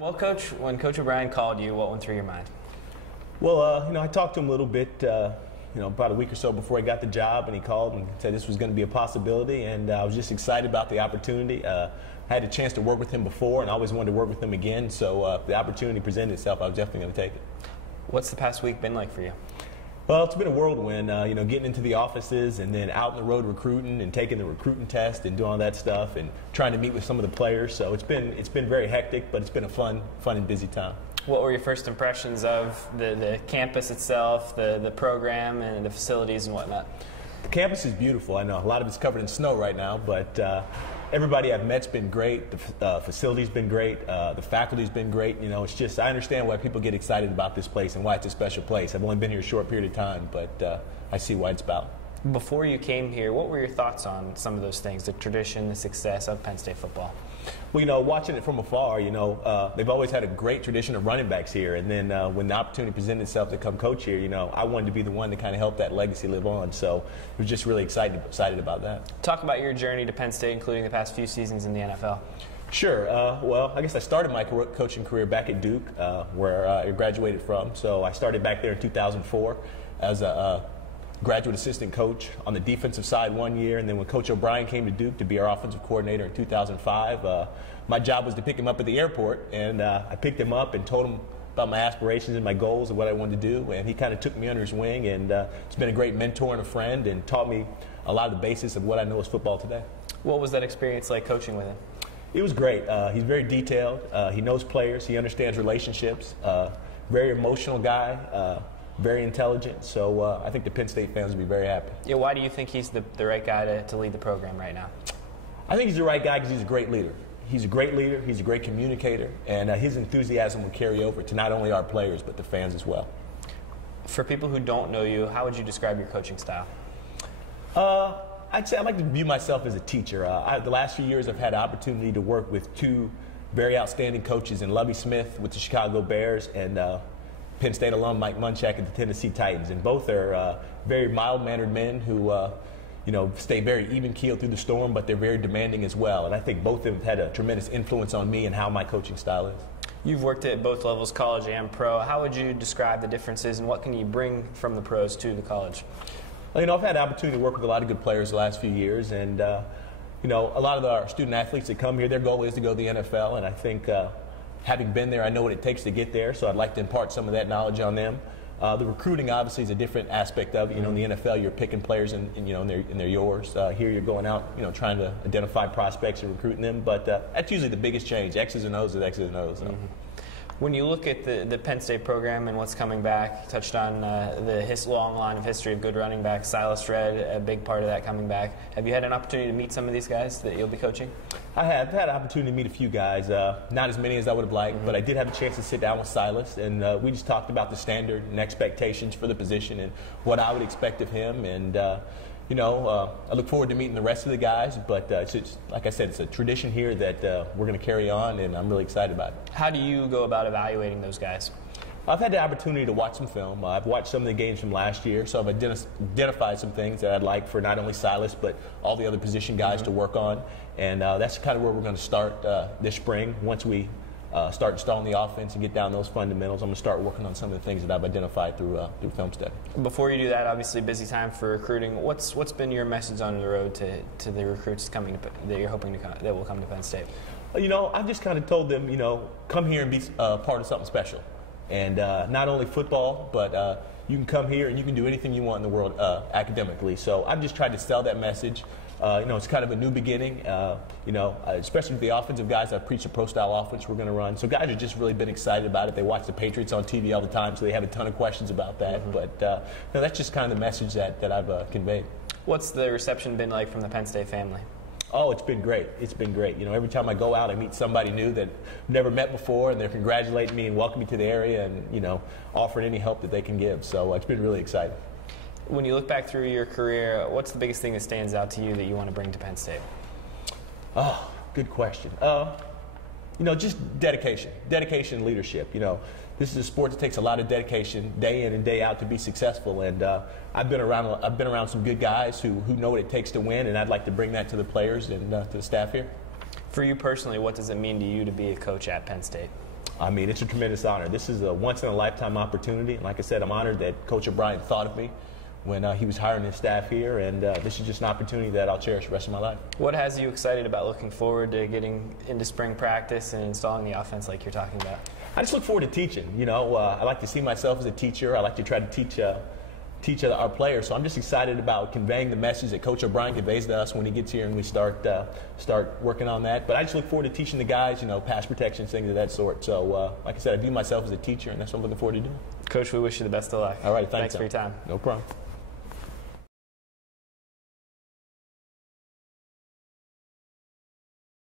Well, Coach, when Coach O'Brien called you, what went through your mind? Well, I talked to him a little bit, about a week or so before I got the job, and he called and said this was going to be a possibility, and I was just excited about the opportunity. I had a chance to work with him before, and I always wanted to work with him again, so if the opportunity presented itself, I was definitely going to take it. What's the past week been like for you? Well, it's been a whirlwind, getting into the offices and then out on the road recruiting and taking the recruiting test and doing all that stuff and trying to meet with some of the players. So it's been very hectic, but it's been a fun and busy time. What were your first impressions of the campus itself, the program and the facilities and whatnot? The campus is beautiful. I know a lot of it's covered in snow right now, but everybody I've met's been great. The facility's been great. The faculty's been great. It's just I understand why people get excited about this place and why it's a special place. I've only been here a short period of time, but I see why it's about. Before you came here, what were your thoughts on some of those things, the tradition, the success of Penn State football? Well, watching it from afar, they've always had a great tradition of running backs here. And then when the opportunity presented itself to come coach here, I wanted to be the one to kind of help that legacy live on. So I was just really excited about that. Talk about your journey to Penn State, including the past few seasons in the NFL. Sure. Well, I guess I started my coaching career back at Duke, where I graduated from. So I started back there in 2004 as a graduate assistant coach on the defensive side 1 year, and then when Coach O'Brien came to Duke to be our offensive coordinator in 2005, my job was to pick him up at the airport, and I picked him up and told him about my aspirations and my goals and what I wanted to do, and he kind of took me under his wing, and he's been a great mentor and a friend and taught me a lot of the basis of what I know is football today. What was that experience like coaching with him? It was great. He's very detailed. He knows players. He understands relationships. Very emotional guy. Very intelligent, so I think the Penn State fans will be very happy. Yeah, why do you think he's the right guy to lead the program right now? I think he's the right guy because he's a great leader. He's a great leader, he's a great communicator, and his enthusiasm will carry over to not only our players but the fans as well. For people who don't know you, how would you describe your coaching style? I'd say I like to view myself as a teacher. The last few years I've had the opportunity to work with two very outstanding coaches in Lovie Smith with the Chicago Bears and Penn State alum Mike Munchak at the Tennessee Titans, and both are very mild-mannered men who, stay very even-keeled through the storm, but they're very demanding as well. And I think both of them have had a tremendous influence on me and how my coaching style is. You've worked at both levels, college and pro. How would you describe the differences, and what can you bring from the pros to the college? Well, I've had the opportunity to work with a lot of good players the last few years, and a lot of our student athletes that come here, their goal is to go to the NFL, and I think having been there, I know what it takes to get there, so I'd like to impart some of that knowledge on them. The recruiting obviously is a different aspect of it. In the NFL, you're picking players and they're yours. Here, you're going out, trying to identify prospects and recruiting them. But that's usually the biggest change. X's and O's is X's and O's. So. When you look at the Penn State program and what's coming back, you touched on the long line of history of good running backs. Silas Redd, a big part of that coming back. Have you had an opportunity to meet some of these guys that you'll be coaching? I have had an opportunity to meet a few guys, not as many as I would have liked, but I did have a chance to sit down with Silas, and we just talked about the standard and expectations for the position and what I would expect of him. And I look forward to meeting the rest of the guys, but it's like I said, it's a tradition here that we're going to carry on, and I'm really excited about it. How do you go about evaluating those guys? I've had the opportunity to watch some film. I've watched some of the games from last year, so I've identified some things that I'd like for not only Silas but all the other position guys to work on, and that's kind of where we're going to start this spring. Once we start installing the offense and get down those fundamentals, I'm going to start working on some of the things that I've identified through film study. Before you do that, obviously busy time for recruiting. What's been your message on the road to the recruits that you're hoping that will come to Penn State? I've just kind of told them, come here and be part of something special. And not only football, but you can come here and you can do anything you want in the world academically. So I've just tried to sell that message. It's kind of a new beginning, especially with the offensive guys. I've preached a pro-style offense we're going to run. So guys have just really been excited about it. They watch the Patriots on TV all the time, so they have a ton of questions about that. But that's just kind of the message that I've conveyed. What's the reception been like from the Penn State family? Oh, it's been great. It's been great. Every time I go out, I meet somebody new that I've never met before, and they're congratulating me and welcoming me to the area and, offering any help that they can give. So it's been really exciting. When you look back through your career, what's the biggest thing that stands out to you that you want to bring to Penn State? Oh, good question. Just dedication and leadership. This is a sport that takes a lot of dedication day in and day out to be successful, and I've been around some good guys who know what it takes to win, and I'd like to bring that to the players and to the staff here. For you personally, what does it mean to you to be a coach at Penn State? I mean, it's a tremendous honor. This is a once-in-a-lifetime opportunity. And like I said, I'm honored that Coach O'Brien thought of me when he was hiring his staff here, and this is just an opportunity that I'll cherish the rest of my life. What has you excited about looking forward to getting into spring practice and installing the offense like you're talking about? I just look forward to teaching. You know, I like to see myself as a teacher. I like to try to teach our players. So I'm just excited about conveying the message that Coach O'Brien conveys to us when he gets here and we start working on that. But I just look forward to teaching the guys, you know, pass protection, things of that sort. So like I said, I view myself as a teacher, and that's what I'm looking forward to doing. Coach, we wish you the best of luck. All right, thanks for your time. No problem.